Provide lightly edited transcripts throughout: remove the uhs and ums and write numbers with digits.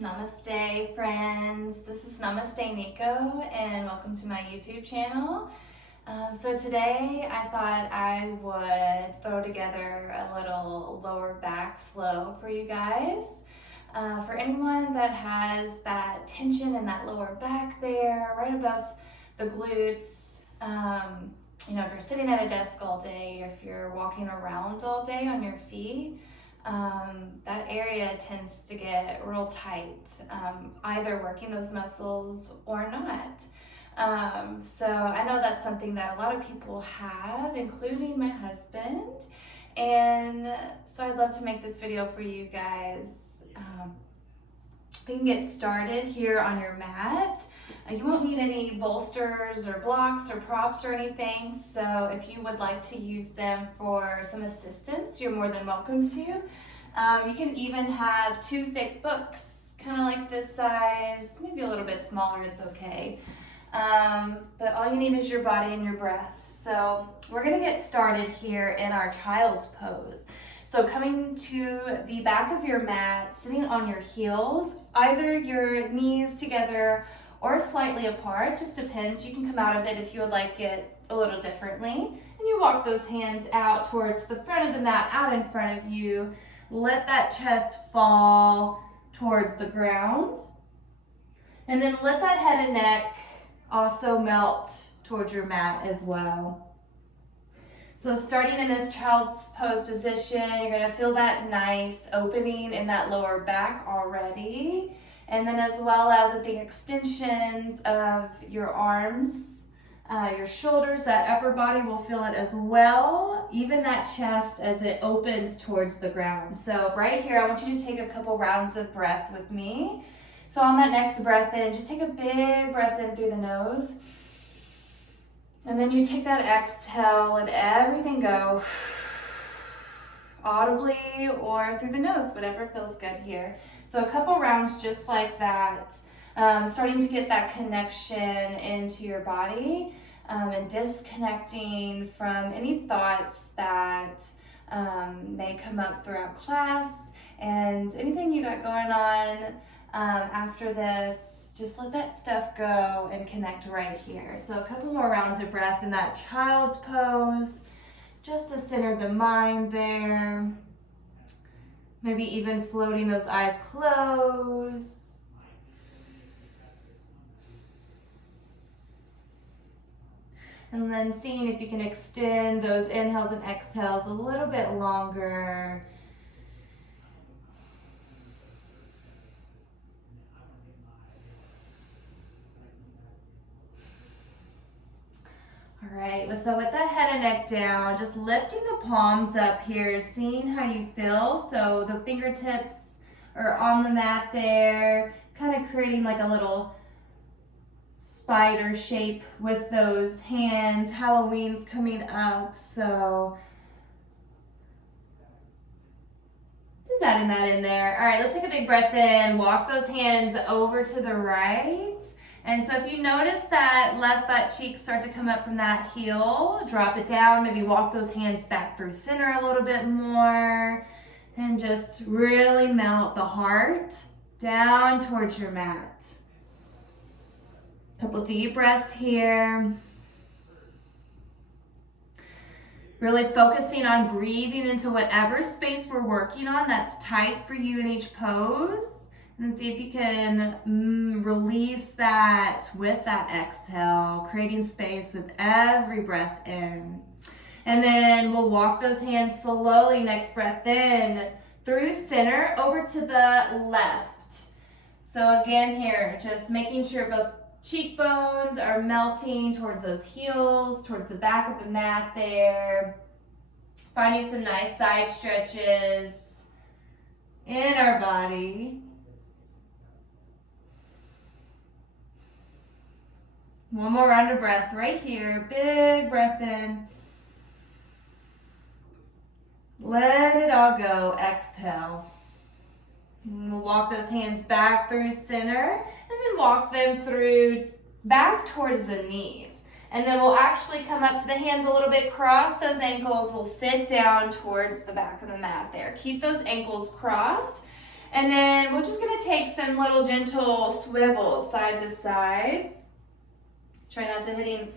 Namaste, friends. This is Namaste Nico, and welcome to my YouTube channel. So today I thought I would throw together a little lower back flow for you guys. For anyone that has that tension in that lower back there, right above the glutes, if you're sitting at a desk all day, if you're walking around all day on your feet, that area tends to get real tight, either working those muscles or not. So I know that's something that a lot of people have, including my husband. And so I'd love to make this video for you guys. We can get started here on your mat. You won't need any bolsters or blocks or props or anything, so if you would like to use them for some assistance, you're more than welcome to. You can even have two thick books, kind of like this size, maybe a little bit smaller, it's okay. But all you need is your body and your breath. So we're gonna get started here in our child's pose. So coming to the back of your mat, sitting on your heels, either your knees together or slightly apart, just depends. You can come out of it if you would like it a little differently. And you walk those hands out towards the front of the mat, out in front of you. Let that chest fall towards the ground. And then let that head and neck also melt towards your mat as well. So starting in this child's pose position, you're gonna feel that nice opening in that lower back already. And then as well as with the extensions of your arms, your shoulders, that upper body will feel it as well. Even that chest as it opens towards the ground. So right here, I want you to take a couple rounds of breath with me. So on that next breath in, just take a big breath in through the nose. And then you take that exhale, let everything go audibly or through the nose, whatever feels good here. So a couple rounds just like that, starting to get that connection into your body and disconnecting from any thoughts that may come up throughout class and anything you got going on after this. Just let that stuff go and connect right here. So a couple more rounds of breath in that child's pose, just to center the mind there. Maybe even floating those eyes closed. And then seeing if you can extend those inhales and exhales a little bit longer. All right, so with that head and neck down, just lifting the palms up here, seeing how you feel. So the fingertips are on the mat there, kind of creating like a little spider shape with those hands. Halloween's coming up, so just adding that in there. All right, let's take a big breath in, walk those hands over to the right. And so if you notice that left butt cheeks start to come up from that heel, drop it down, maybe walk those hands back through center a little bit more, and just really melt the heart down towards your mat. Couple deep breaths here. Really focusing on breathing into whatever space we're working on that's tight for you in each pose. And see if you can release that with that exhale, creating space with every breath in. And then we'll walk those hands slowly, next breath in, through center, over to the left. So again here, just making sure both cheekbones are melting towards those heels, towards the back of the mat there. Finding some nice side stretches in our body. One more round of breath right here. Big breath in. Let it all go. Exhale. And we'll walk those hands back through center and then walk them through back towards the knees. And then we'll actually come up to the hands a little bit, cross those ankles. We'll sit down towards the back of the mat there. Keep those ankles crossed. And then we're just gonna take some little gentle swivels side to side. Try not to hit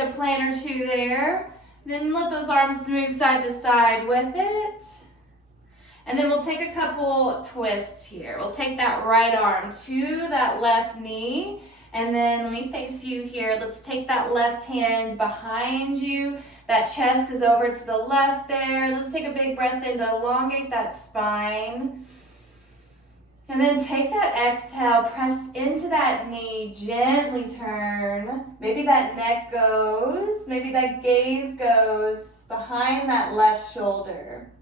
a plant or two there. Then let those arms move side to side with it. And then we'll take a couple twists here. We'll take that right arm to that left knee. And then let me face you here. Let's take that left hand behind you. That chest is over to the left there. Let's take a big breath in to elongate that spine. And then take that exhale, press into that knee, gently turn. Maybe that neck goes, maybe that gaze goes behind that left shoulder.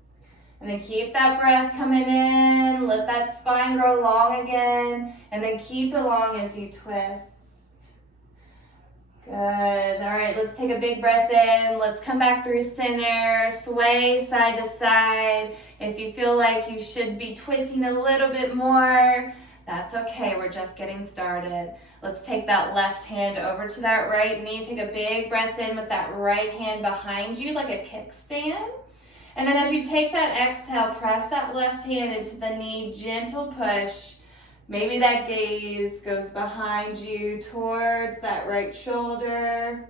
And then keep that breath coming in, let that spine grow long again, and then keep it long as you twist. Good. All right, let's take a big breath in. Let's come back through center, sway side to side. If you feel like you should be twisting a little bit more, that's okay. We're just getting started. Let's take that left hand over to that right knee. Take a big breath in with that right hand behind you like a kickstand. And then as you take that exhale, press that left hand into the knee, gentle push. Maybe that gaze goes behind you towards that right shoulder.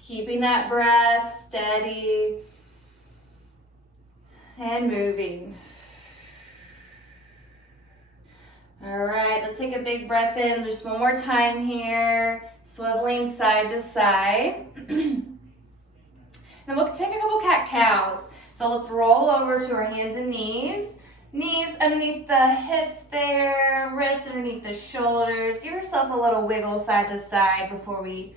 Keeping that breath steady and moving. All right, let's take a big breath in. Just one more time here. Swiveling side to side. Then we'll take a couple cat-cows. So let's roll over to our hands and knees. Knees underneath the hips there, wrists underneath the shoulders. Give yourself a little wiggle side to side before we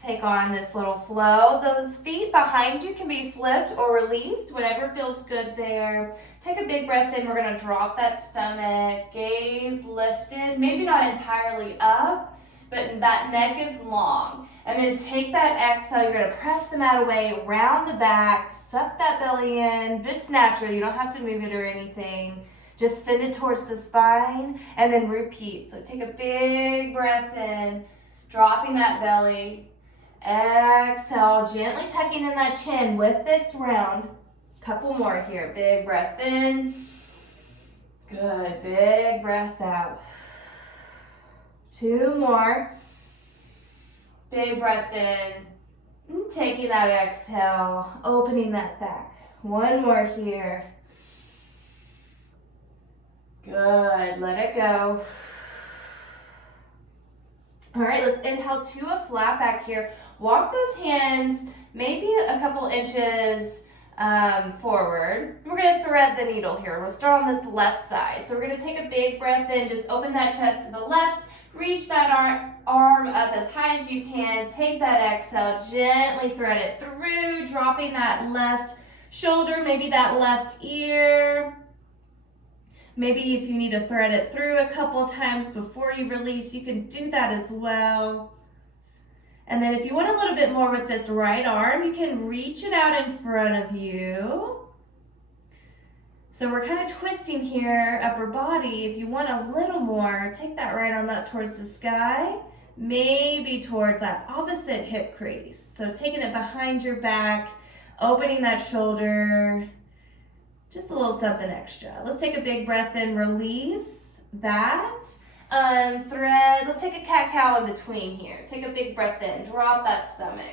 take on this little flow. Those feet behind you can be flipped or released, whatever feels good there. Take a big breath in. We're gonna drop that stomach, gaze lifted, maybe not entirely up, but that neck is long. And then take that exhale, you're gonna press the mat away, round the back, suck that belly in, just naturally. You don't have to move it or anything. Just send it towards the spine and then repeat. So take a big breath in, dropping that belly. Exhale, gently tucking in that chin with this round. Couple more here. Big breath in. Good, big breath out. Two more. Big breath in. Taking that exhale, opening that back. One more here. Good, let it go. All right, let's inhale to a flat back here. Walk those hands maybe a couple inches forward. We're gonna thread the needle here. We'll start on this left side. So we're gonna take a big breath in, just open that chest to the left, reach that arm up as high as you can. Take that exhale, gently thread it through, dropping that left shoulder, maybe that left ear. Maybe if you need to thread it through a couple times before you release, you can do that as well. And then if you want a little bit more with this right arm, you can reach it out in front of you. So we're kind of twisting here, upper body. If you want a little more, take that right arm up towards the sky, maybe toward that opposite hip crease. So taking it behind your back, opening that shoulder, just a little something extra. Let's take a big breath in, release that. Thread, let's take a cat-cow in between here. Take a big breath in, drop that stomach.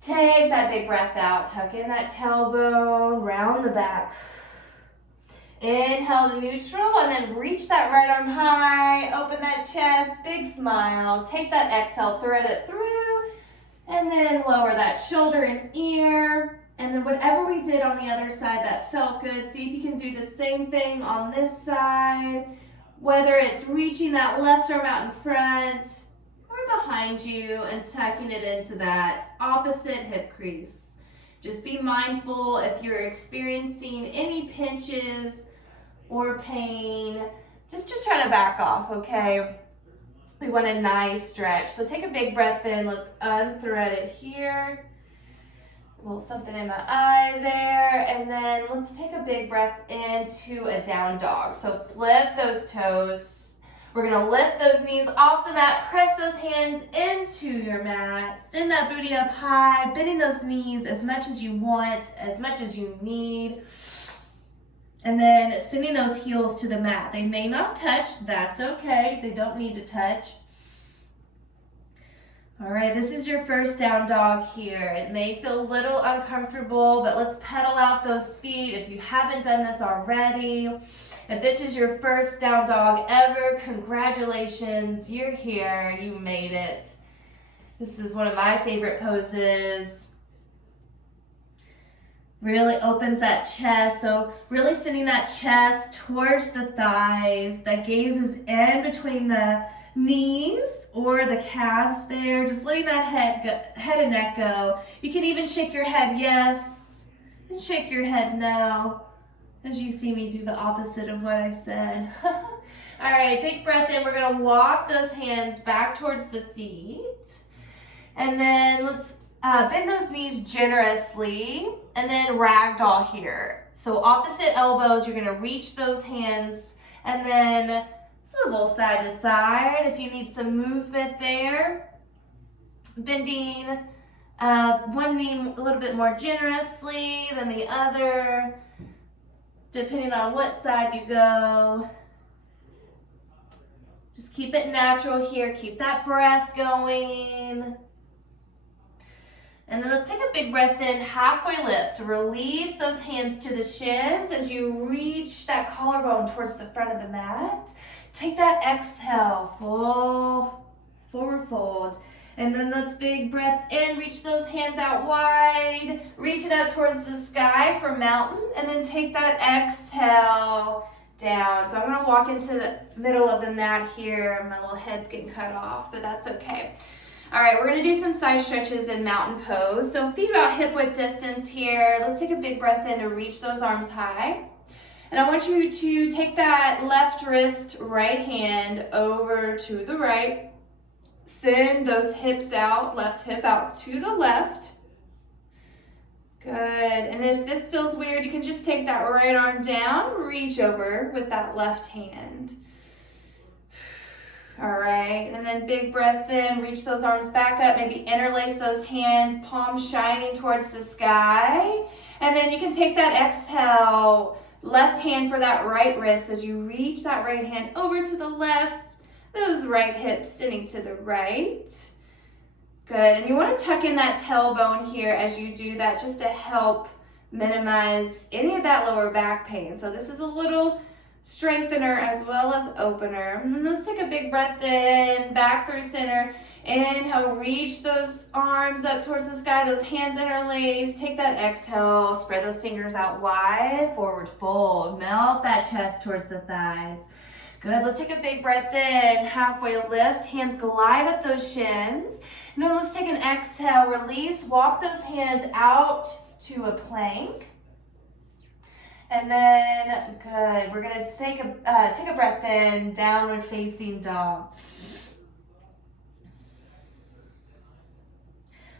Take that big breath out, tuck in that tailbone, round the back. Inhale to neutral and then reach that right arm high, open that chest, big smile. Take that exhale, thread it through, and then lower that shoulder and ear. And then whatever we did on the other side that felt good, see if you can do the same thing on this side. Whether it's reaching that left arm out in front or behind you and tucking it into that opposite hip crease. Just be mindful if you're experiencing any pinches or pain, just try to back off, okay? We want a nice stretch. So take a big breath in. Let's unthread it here. A little something in the eye there, and then let's take a big breath into a down dog. So flip those toes. We're gonna lift those knees off the mat, press those hands into your mat, send that booty up high, bending those knees as much as you want, as much as you need. And then sending those heels to the mat. They may not touch, that's okay. They don't need to touch. All right, this is your first down dog here. It may feel a little uncomfortable, but let's pedal out those feet if you haven't done this already. If this is your first down dog ever, congratulations, you're here, you made it. This is one of my favorite poses. Really opens that chest, so really sending that chest towards the thighs, that gazes in between the knees or the calves there, just letting that head and neck go. You can even shake your head yes, and shake your head no, as you see me do the opposite of what I said. All right, big breath in. We're gonna walk those hands back towards the feet. And then let's bend those knees generously, and then ragdoll here. So opposite elbows, you're gonna reach those hands, and then swivel side to side if you need some movement there. Bending one knee a little bit more generously than the other, depending on what side you go. Just keep it natural here. Keep that breath going. And then let's take a big breath in, halfway lift. Release those hands to the shins as you reach that collarbone towards the front of the mat. Take that exhale, full forward fold. And then let's big breath in, reach those hands out wide. Reach it up towards the sky for mountain. And then take that exhale down. So I'm gonna walk into the middle of the mat here. My little head's getting cut off, but that's okay. All right, we're gonna do some side stretches in mountain pose. So feet about hip width distance here. Let's take a big breath in to reach those arms high. And I want you to take that left wrist, right hand over to the right. Send those hips out, left hip out to the left. Good, and if this feels weird, you can just take that right arm down, reach over with that left hand. All right, and then big breath in, reach those arms back up, maybe interlace those hands, palms shining towards the sky. And then you can take that exhale, left hand for that right wrist as you reach that right hand over to the left, those right hips sitting to the right. Good, and you want to tuck in that tailbone here as you do that just to help minimize any of that lower back pain. So this is a little strengthener as well as opener. And then let's take a big breath in, back through center. Inhale, reach those arms up towards the sky, those hands interlace. Take that exhale, spread those fingers out wide, forward fold. Melt that chest towards the thighs. Good, let's take a big breath in, halfway lift, hands glide up those shins. And then let's take an exhale, release, walk those hands out to a plank. And then, good, we're gonna take a breath in, downward facing dog.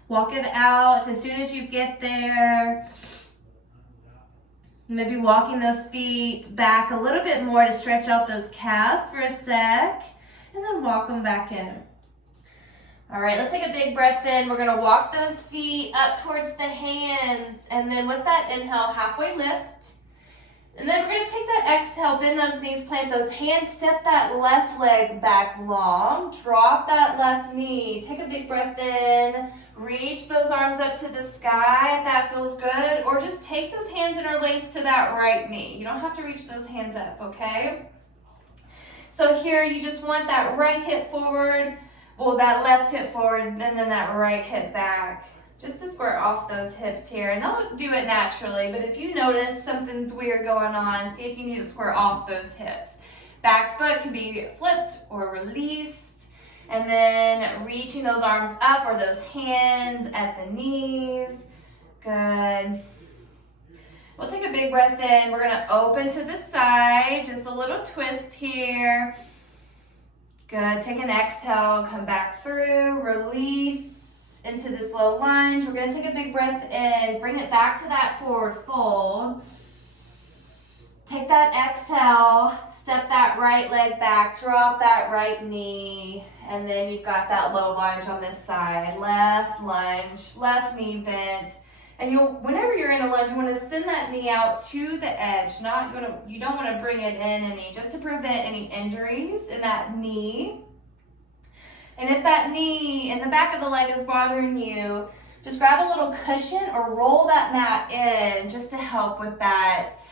Walk it out as soon as you get there. Maybe walking those feet back a little bit more to stretch out those calves for a sec, and then walk them back in. All right, let's take a big breath in. We're gonna walk those feet up towards the hands, and then with that inhale, halfway lift. And then we're gonna take that exhale, bend those knees, plant those hands, step that left leg back long, drop that left knee, take a big breath in, reach those arms up to the sky if that feels good, or just take those hands interlaced to that right knee. You don't have to reach those hands up, okay? So here you just want that right hip forward, well, that left hip forward, and then that right hip back. Just to square off those hips here, and they'll do it naturally, but if you notice something's weird going on, see if you need to square off those hips. Back foot can be flipped or released, and then reaching those arms up or those hands at the knees. Good. We'll take a big breath in. We're gonna open to the side, just a little twist here. Good, take an exhale, come back through, release into this low lunge. We're gonna take a big breath in, bring it back to that forward fold. Take that exhale, step that right leg back, drop that right knee, and then you've got that low lunge on this side. Left lunge, left knee bent. And whenever you're in a lunge, you want to send that knee out to the edge. You don't want to bring it in any, just to prevent any injuries in that knee. And if that knee in the back of the leg is bothering you, just grab a little cushion or roll that mat in just to help with that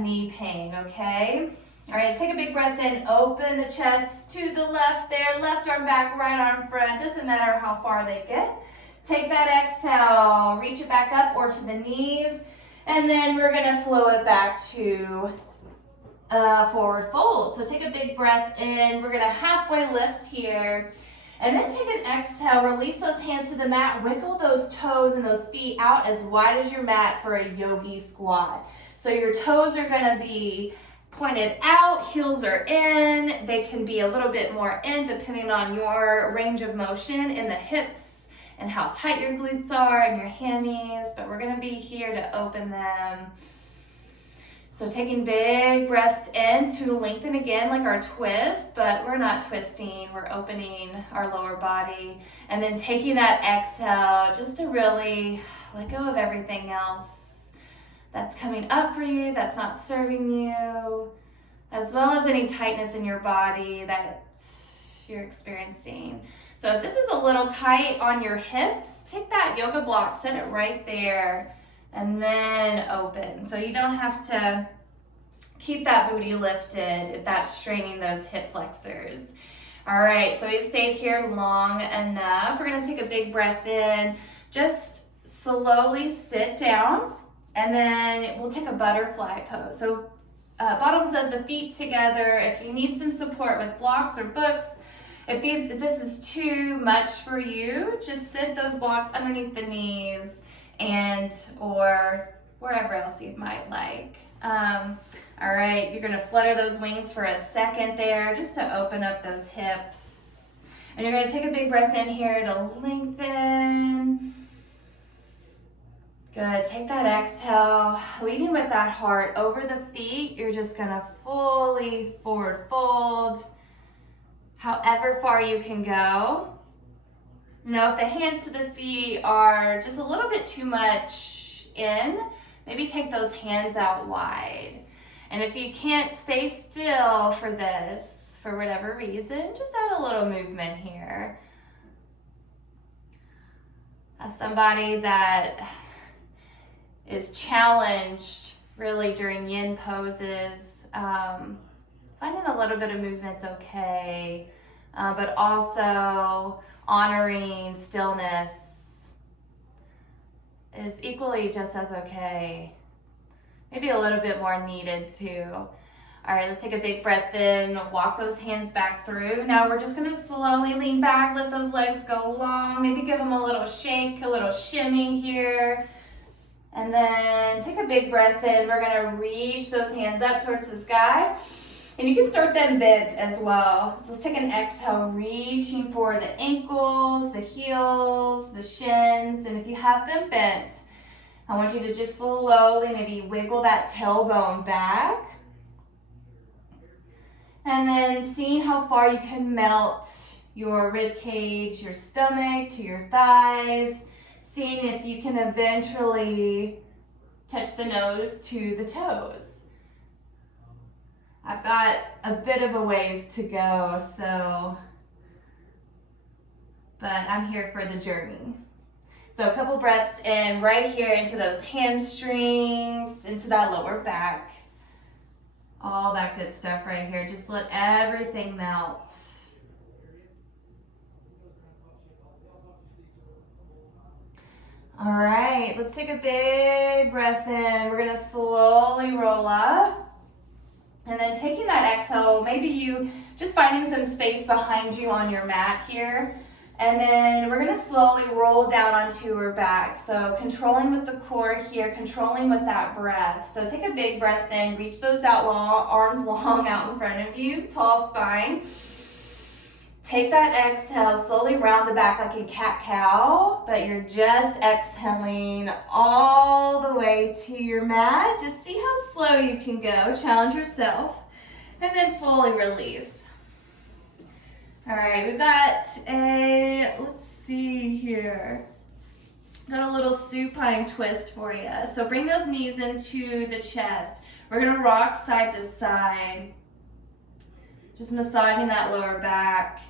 knee pain, okay? All right, let's take a big breath in, open the chest to the left there, left arm back, right arm front, doesn't matter how far they get. Take that exhale, reach it back up or to the knees, and then we're gonna flow it back to forward fold. So take a big breath in, we're gonna halfway lift here, and then take an exhale, release those hands to the mat, wiggle those toes and those feet out as wide as your mat for a yogi squat. So your toes are gonna be pointed out, heels are in, they can be a little bit more in depending on your range of motion in the hips and how tight your glutes are and your hammies, but we're gonna be here to open them. So taking big breaths in to lengthen again like our twist, but we're not twisting, we're opening our lower body. And then taking that exhale just to really let go of everything else that's coming up for you, that's not serving you, as well as any tightness in your body that you're experiencing. So if this is a little tight on your hips, take that yoga block, set it right there, and then open. So you don't have to keep that booty lifted if that's straining those hip flexors. All right, so we've stayed here long enough. We're gonna take a big breath in, just slowly sit down, and then we'll take a butterfly pose. So bottoms of the feet together. If you need some support with blocks or books, if this is too much for you, just sit those blocks underneath the knees or wherever else you might like. All right, you're gonna flutter those wings for a second there, just to open up those hips. And you're gonna take a big breath in here to lengthen. Good, take that exhale, leading with that heart over the feet. You're just gonna fully forward fold, however far you can go. Now, if the hands to the feet are just a little bit too much in, maybe take those hands out wide. And if you can't stay still for this, for whatever reason, just add a little movement here. As somebody that is challenged really during yin poses, finding a little bit of movement's okay, but also honoring stillness is equally just as okay. Maybe a little bit more needed too. All right, let's take a big breath in, walk those hands back through. Now we're just gonna slowly lean back, let those legs go long, maybe give them a little shake, a little shimmy here. And then take a big breath in. We're gonna reach those hands up towards the sky. And you can start them bent as well. So let's take an exhale, reaching for the ankles, the heels, the shins. And if you have them bent, I want you to just slowly maybe wiggle that tailbone back. And then seeing how far you can melt your rib cage, your stomach to your thighs. Seeing if you can eventually touch the nose to the toes. I've got a bit of a ways to go, but I'm here for the journey. So a couple breaths in right here into those hamstrings, into that lower back. All that good stuff right here. Just let everything melt. All right, let's take a big breath in. We're gonna slowly roll up. And then taking that exhale, maybe you just finding some space behind you on your mat here. And then we're gonna slowly roll down onto our back. So controlling with the core here, controlling with that breath. So take a big breath in, reach those out long, arms long out in front of you, tall spine. Take that exhale, slowly round the back like a cat-cow, but you're just exhaling all the way to your mat. Just see how slow you can go, challenge yourself, and then fully release. All right, we've got let's see here. Got a little supine twist for you. So bring those knees into the chest. We're gonna rock side to side. Just massaging that lower back.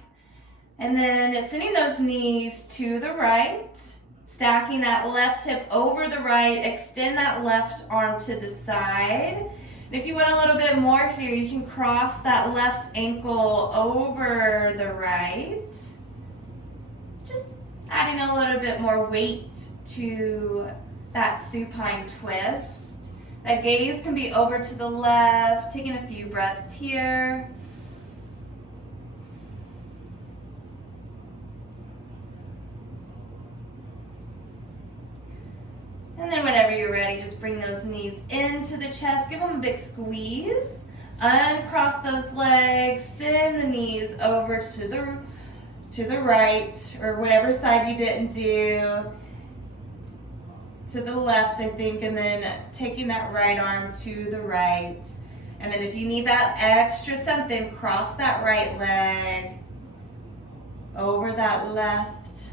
And then sending those knees to the right, stacking that left hip over the right, extend that left arm to the side. And if you want a little bit more here, you can cross that left ankle over the right. Just adding a little bit more weight to that supine twist. That gaze can be over to the left, taking a few breaths here. And then whenever you're ready, just bring those knees into the chest. Give them a big squeeze. Uncross those legs. Send the knees over to the right, or whatever side you didn't do. To the left, I think, and then taking that right arm to the right. And then if you need that extra something, cross that right leg over that left.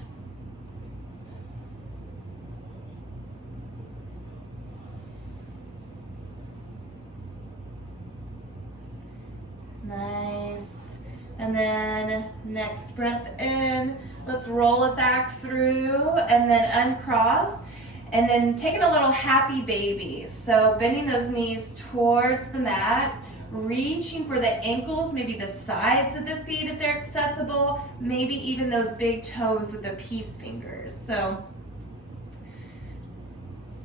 Nice. And then next breath in, let's roll it back through and then uncross. And then taking a little happy baby. So bending those knees towards the mat, reaching for the ankles, maybe the sides of the feet if they're accessible, maybe even those big toes with the peace fingers. So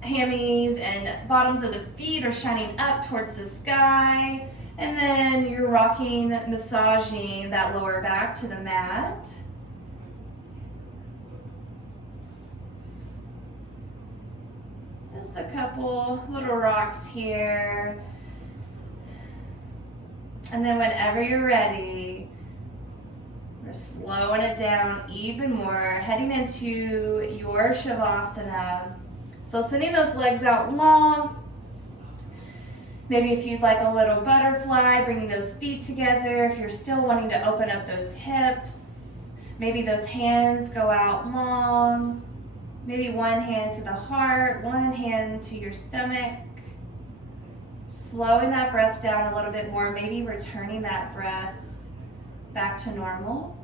hammies and bottoms of the feet are shining up towards the sky. And then you're rocking, massaging that lower back to the mat. Just a couple little rocks here. And then whenever you're ready, we're slowing it down even more, heading into your Shavasana. So sending those legs out long. Maybe if you'd like a little butterfly, bringing those feet together. If you're still wanting to open up those hips, maybe those hands go out long. Maybe one hand to the heart, one hand to your stomach. Slowing that breath down a little bit more, maybe returning that breath back to normal.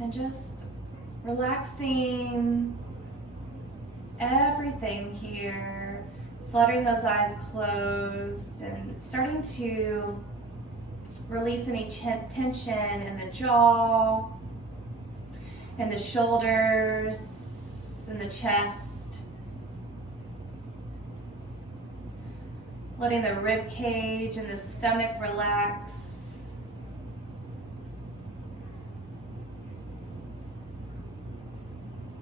And just relaxing everything here, fluttering those eyes closed and starting to release any tension in the jaw, and the shoulders, and the chest. Letting the rib cage and the stomach relax.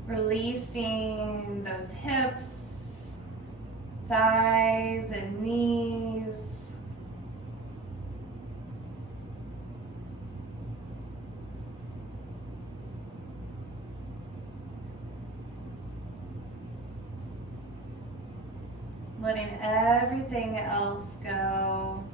Releasing those hips, thighs, and knees. Letting everything else go.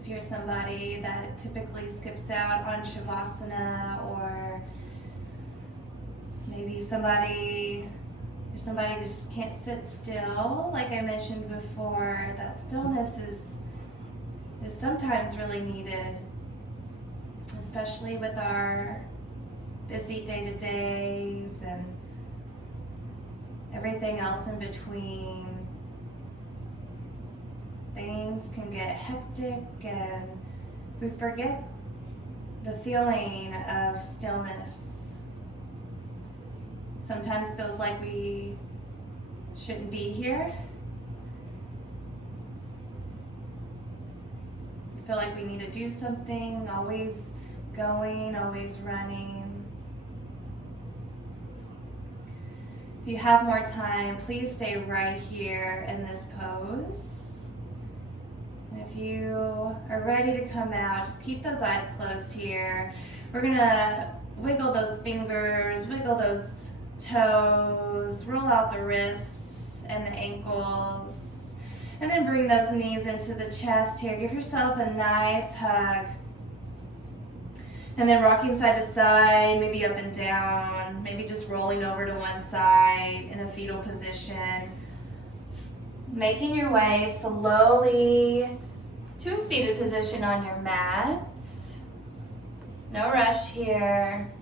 If you're somebody that typically skips out on Shavasana, or maybe somebody that just can't sit still, like I mentioned before, that stillness is sometimes really needed, especially with our busy day-to-days and everything else in between. Things can get hectic and we forget the feeling of stillness. Sometimes feels like we shouldn't be here. We feel like we need to do something, always going, always running. If you have more time, please stay right here in this pose. And if you are ready to come out, just keep those eyes closed here. We're gonna wiggle those fingers, wiggle those toes, roll out the wrists and the ankles, and then bring those knees into the chest here. Give yourself a nice hug. And then rocking side to side, maybe up and down, maybe just rolling over to one side in a fetal position. Making your way slowly to a seated position on your mat. No rush here.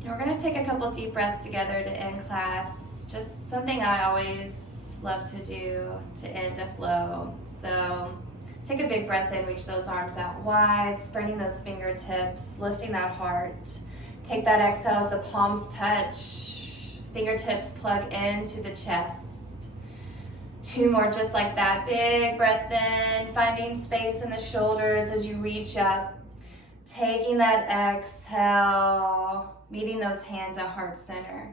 And we're gonna take a couple deep breaths together to end class. Just something I always love to do to end a flow. So take a big breath in, reach those arms out wide, spreading those fingertips, lifting that heart. Take that exhale as the palms touch, fingertips plug into the chest. 2 more just like that. Big breath in, finding space in the shoulders as you reach up. Taking that exhale, meeting those hands at heart center.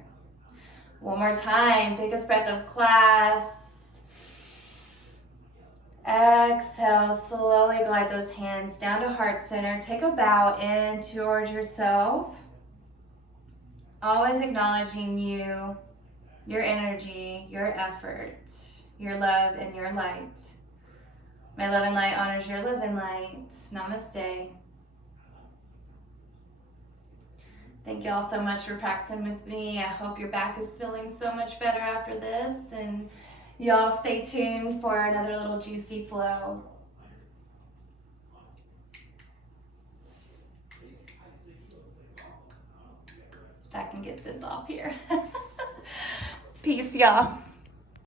One more time, biggest breath of class. Exhale, slowly glide those hands down to heart center. Take a bow in towards yourself. Always acknowledging you, your energy, your effort, your love, and your light. My love and light honors your love and light. Namaste. Thank you all so much for practicing with me. I hope your back is feeling so much better after this, and y'all stay tuned for another little juicy flow. If I can get this off here. Peace, y'all.